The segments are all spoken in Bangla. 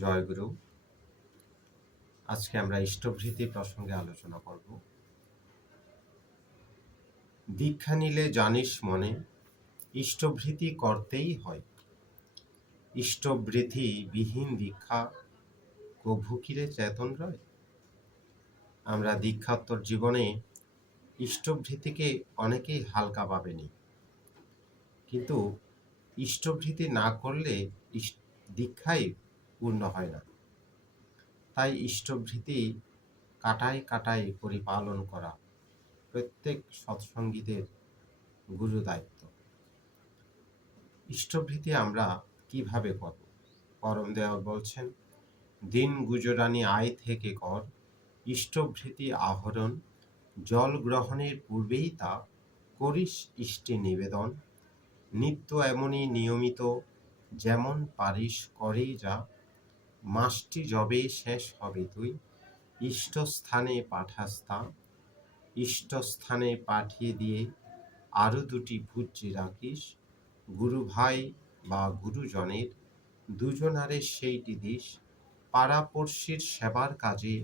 জয়গুরু। আজকে আমরা ইষ্টভৃতি প্রসঙ্গে আলোচনা করব। দীক্ষা নিলে জানিস মনে, ইষ্টভৃতি করতেই হয়। ইষ্টভৃতি বিহীন দীক্ষা কভু কিরে চেতন রয়। আমরা দীক্ষাত্তর জীবনে ইষ্টভৃতিকে অনেকেই হালকা ভাবেনি, কিন্তু ইষ্টভৃতি না করলে দীক্ষাই পূর্ণ হয় না। তাই ইষ্টভৃতি কাটায় কাটায় পরিপালন করা প্রত্যেক সৎসঙ্গীদের গুরু দায়িত্ব। ইষ্টভৃতি আমরা কিভাবে করব? পরম দয়াল বলছেন, দিন গুজরানি আয় থেকে কর, ইষ্টভৃতি আহরণ, জল গ্রহণের পূর্বেই তা করিস ইষ্টে নিবেদন। নিত্য এমনই নিয়মিত, যেমন পারিস করেই যা। মাসটি যবে শেষ হবে তুই, ইষ্টস্থানে পাঠাস্তা। ইষ্টস্থানে পাঠিয়ে দিয়ে আরও দুটি ভুজ্যি রাখিস। গুরু ভাই বা গুরুজনের দুজনারে সেইটি দিস। পাড়াপড়শির সেবার কাজে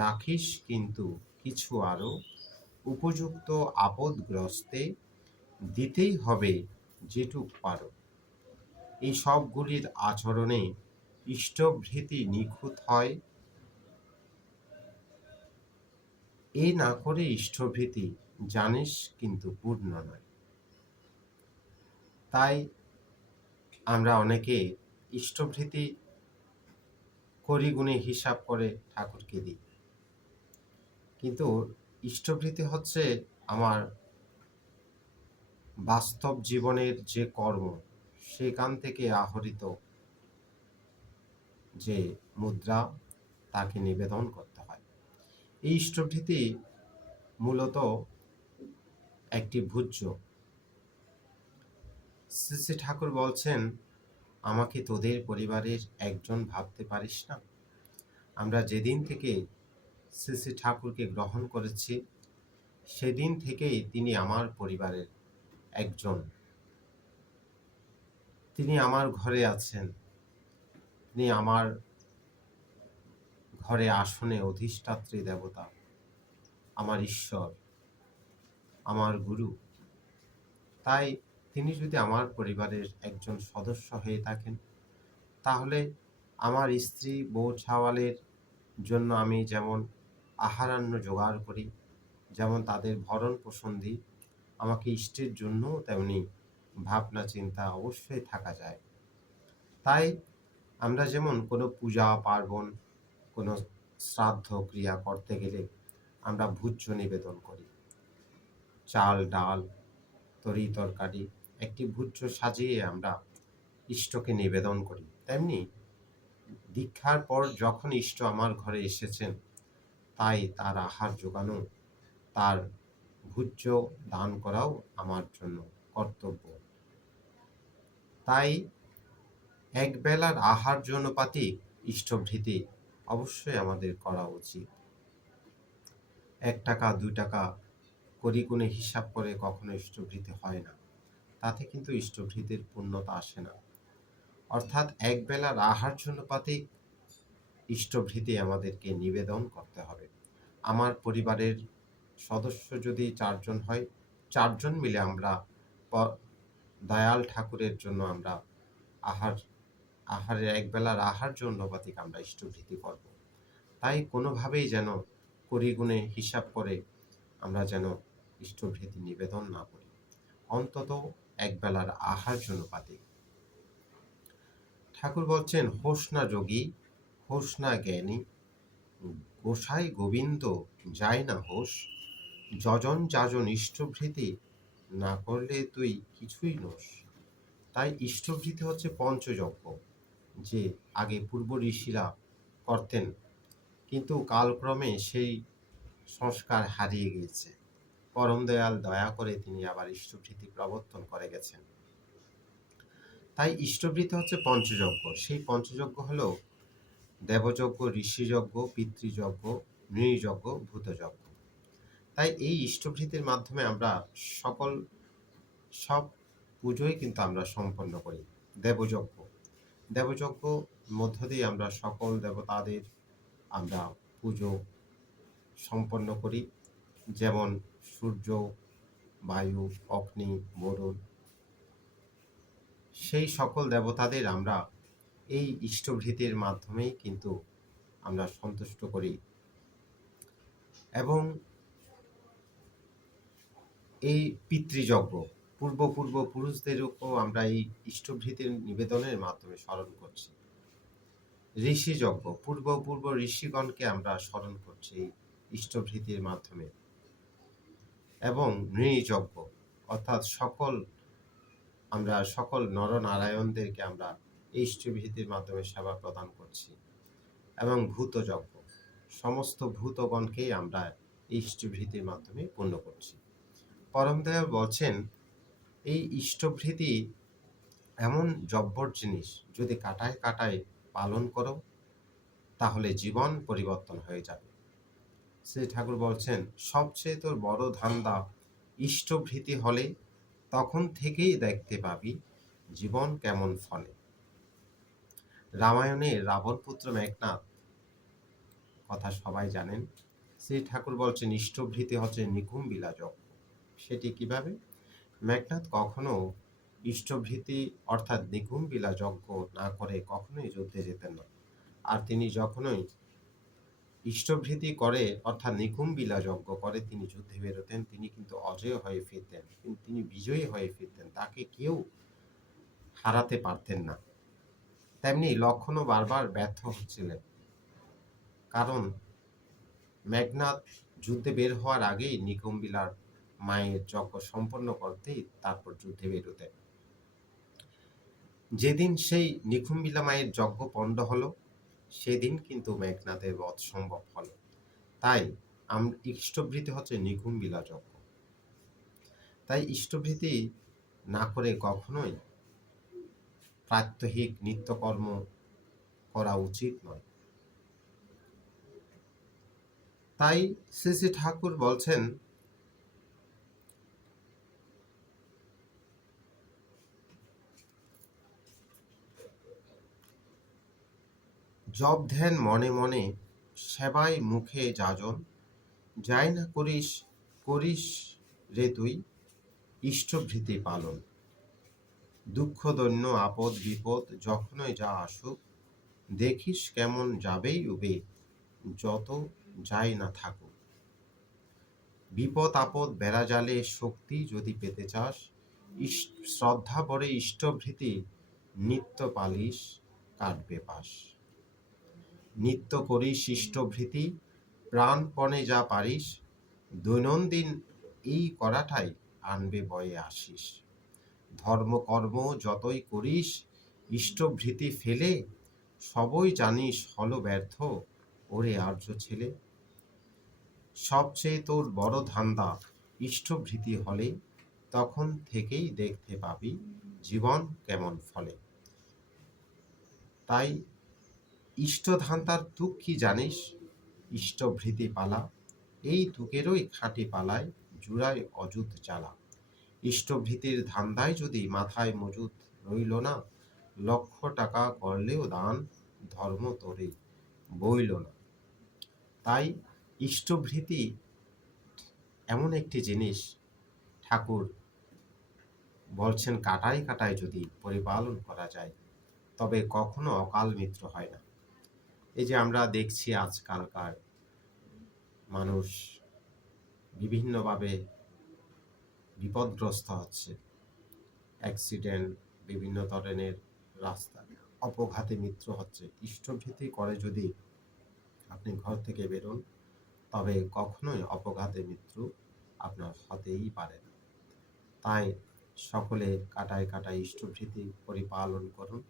রাখিস কিন্তু কিছু আরও। উপযুক্ত আপদগ্রস্তে দিতেই হবে যেটুক পারো। এই সবগুলির আচরণে ইষ্টভৃতি নিখুঁত হয়। এই না করে ইষ্টভৃতি জানিস কিন্তু পূর্ণ নয়। তাই আমরা অনেকে ইষ্টভৃতি করি গুণে হিসাব করে ঠাকুরকে দিই, কিন্তু ইষ্টভৃতি হচ্ছে আমার বাস্তব জীবনের যে কর্ম, সেখান থেকে আহরিত যে মুদ্রা, তাকে নিবেদন করতে হয়। এই ইষ্টভৃতি মূলত একটি ভুজ্য। শ্রী শ্রী ঠাকুর বলছেন, আমাকে তোদের পরিবারের একজন ভাবতে পারিস না? আমরা যেদিন থেকে শ্রী শ্রী ঠাকুরকে গ্রহণ করেছি, সেদিন থেকেই তিনি আমার পরিবারের একজন। তিনি আমার ঘরে আছেন, তিনি আমার ঘরে আসনে অধিষ্ঠাত্রী দেবতা, আমার ঈশ্বর, আমার গুরু। তাই তিনি যদি আমার পরিবারের একজন সদস্য হয়ে থাকেন, তাহলে আমার স্ত্রী বউ ছাওয়ালের জন্য আমি যেমন আহারান্ন জোগাড় করি, যেমন তাদের ভরণ পোষণ দিই, আমাকে ইষ্টের জন্যও তেমনি ভাবনা চিন্তা অবশ্যই থাকা যায়। তাই আমরা যেমন কোনো পূজা পার্বণ, কোনো শ্রাদ্ধ ক্রিয়া করতে গেলে আমরা ভোজ্য নিবেদন করি, চাল ডাল তরি তরকারি একটি ভোজ্য সাজিয়ে আমরা ইষ্টকে নিবেদন করি। তেমনি দীক্ষার পর যখন ইষ্ট আমার ঘরে এসেছেন, তাই তার আহার জোগানো, তার ভোজ্য দান করাও আমার জন্য কর্তব্য। তাই একবেলার আহার জন্যপাতি ইষ্টভৃতি অবশ্যই আমাদের করা উচিত। 1 টাকা 2 টাকা করি গুণে হিসাব করে কখনো ইষ্টভৃতি হয় না, তাতে কিন্তু ইষ্টভৃতির পূর্ণতা আসে না। অর্থাৎ একবেলার আহার জন্যপাতি ইষ্টভৃতি আমাদেরকে নিবেদন করতে হবে। আমার পরিবারের সদস্য যদি 4 জন হয়, 4 জন মিলে আমরা দয়াল ঠাকুরের জন্য আমরা আহারের একবেলার আহার জন্যপাতিক আমরা ইষ্টভৃতি করব। তাই কোনোভাবেই যেন করি গুণে হিসাব করে আমরা যেন ইষ্টভৃতি নিবেদন না করি, অন্তত একবেলার আহার জন্যপাতিক। ঠাকুর বলছেন, হোস না যোগী, হোস না জ্ঞানী, গোসাই গোবিন্দ যায় না হোস। যজন যাজন ইষ্টভৃতি না করলে তুই কিছুই নোস। তাই ইষ্টভৃতি হচ্ছে পঞ্চযজ্ঞ, যে আগে পূর্ব ঋষিরা করতেন, কিন্তু কালক্রমে সেই সংস্কার হারিয়ে গিয়েছে। পরম দয়াল দয়া করে তিনি আবার ইষ্টভৃতি প্রবর্তন করে গেছেন। তাই ইষ্টভৃতি হচ্ছে পঞ্চযজ্ঞ। সেই পঞ্চযজ্ঞ হল দেবযজ্ঞ, ঋষিযজ্ঞ, পিতৃযজ্ঞ, নৃযজ্ঞ, ভূতযজ্ঞ। তাই এই ইষ্টভৃতির মাধ্যমে আমরা সব পুজোই কিন্তু আমরা সম্পন্ন করি। দেবযজ্ঞ মধ্য দিয়ে আমরা সকল দেবতাদের আমরা পুজো সম্পন্ন করি, যেমন সূর্য, বায়ু, অগ্নি, বরুণ, সেই সকল দেবতাদের আমরা এই ইষ্টভৃতির মাধ্যমেই কিন্তু আমরা সন্তুষ্ট করি। এবং এই পিতৃযজ্ঞ, পূর্বপুরুষদেরকেও আমরা এই ইষ্টভৃতির নিবেদনের মাধ্যমে স্মরণ করছি। ঋষিযজ্ঞ, পূর্ব ঋষিগণকে আমরা স্মরণ করছি এই ইষ্টভৃতির মাধ্যমে। এবং নৃযজ্ঞ, অর্থাৎ সকল নরনারায়ণদেরকে আমরা এই ইষ্টভৃতির মাধ্যমে সেবা প্রদান করছি। এবং ভূতযজ্ঞ, সমস্ত ভূতগণকেই আমরা এই ইষ্টভৃতির মাধ্যমে পূর্ণ করছি। পরমদয়াল বলছেন, এই ইষ্টভৃতি এমন জব্বর জিনিস, যদি কাটায় কাটায় পালন করো তাহলে জীবন পরিবর্তন হয়ে যাবে। শ্রী ঠাকুর বলছেন, সবচেয়ে তোর বড় ধান্দা ইষ্টভৃতি হলে তখন থেকেই দেখতে পাবি জীবন কেমন ফলে। রামায়ণে রাবণপুত্র মেঘনাদ কথা সবাই জানেন। শ্রী ঠাকুর বলছেন, ইষ্টভৃতি হচ্ছে নিকুম্বিলা যজ্ঞ। সেটি কিভাবে? মেঘনাদ কখনো ইষ্টভৃতি অর্থাৎ নিকুম্বিলা যজ্ঞ না করে কখনোই যুদ্ধে যেতেন না। আর তিনি যখনই ইষ্টভৃতি করে অর্থাৎ নিকুম্বিলা যজ্ঞ করে তিনি যুদ্ধে বেরোতেন, তিনি কিন্তু অজেয় হয়ে ফিরতেন, কিন্তু তিনি বিজয়ী হয়ে ফিরতেন, তাকে কেউ হারাতে পারতেন না। তেমনি লক্ষণও বারবার ব্যর্থ হচ্ছিলেন, কারণ মেঘনাদ যুদ্ধে বের হওয়ার আগেই নিকুম্বিলার মায়ের যজ্ঞ সম্পন্ন করতেই তারপর যুদ্ধে বেরোতেন। যেদিন সেই নিকুম্বিলা মায়ের যজ্ঞ পণ্ড হলো সেদিন কিন্তু মেঘনাদের বধ সম্ভব হলো। তাই ইষ্টভৃতি হচ্ছে নিকুম্বিলা যজ্ঞ। তাই ইষ্টভৃতি না করে কখনোই প্রাত্যহিক নিত্যকর্ম করা উচিত নয়। তাই শ্রী শ্রী ঠাকুর বলছেন, জপ ধ্যান মনে মনে, সেবায় মুখে যাজন, যাই না করিস করিস রে তুই ইষ্টভৃতি পালন। দুঃখ দৈন্য আপদ বিপদ যখনই যা আসুক, দেখিস কেমন যাবেই উবে যত যাই না থাকুক। বিপদ আপদ বেড়া জালে শক্তি যদি পেতে চাস, শ্রদ্ধা ভরে ইষ্টভৃতি নিত্য পালিস কাটবে পাস। নিত্য করিস ইষ্টভৃতি প্রাণপণে যা পারিস, দৈনন্দিন এই করাটাই আনবে বয়ে আসিস। ধর্মকর্ম যতই করিস ইষ্টভৃতি ফেলে, সবই জানিস হল ব্যর্থ ওরে আর্য ছেলে। সবচেয়ে তোর বড় ধান্দা ইষ্টভৃতি হলে তখন থেকেই দেখতে পাবি জীবন কেমন ফলে। তাই ইষ্টধান্তার তুক কি জানিস? ইষ্টভৃতি পালা, এই তুকেরই খাঁটি পালায় জুড়ায় অযুত জ্বালা। ইষ্টভৃতির ধান্দায় যদি মাথায় মজুদ রইল না, লক্ষ টাকা করলেও দান ধর্ম তোরে বইল না। তাই ইষ্টভৃতি এমন একটি জিনিস, ঠাকুর বলছেন কাটায় কাটায় যদি পরিপালন করা যায় তবে কখনো অকাল মৃত্যু হয় না। এই যে আমরা দেখছি আজকালকার মানুষ বিভিন্নভাবে বিপদগ্রস্ত হচ্ছে, অ্যাক্সিডেন্ট, বিভিন্ন ধরনের রাস্তা অপঘাতে মৃত্যু হচ্ছে। ইষ্টভৃতি করে যদি আপনি ঘর থেকে বেরোন তবে কখনোই অপঘাতে মৃত্যু আপনার হতেই পারে না। তাই সকলে কাটায় কাটায় ইষ্টভৃতি পরিপালন করুন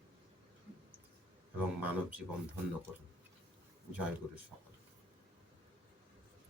এবং মানব জীবন ধন্য করুন। জয় গুরু সকল।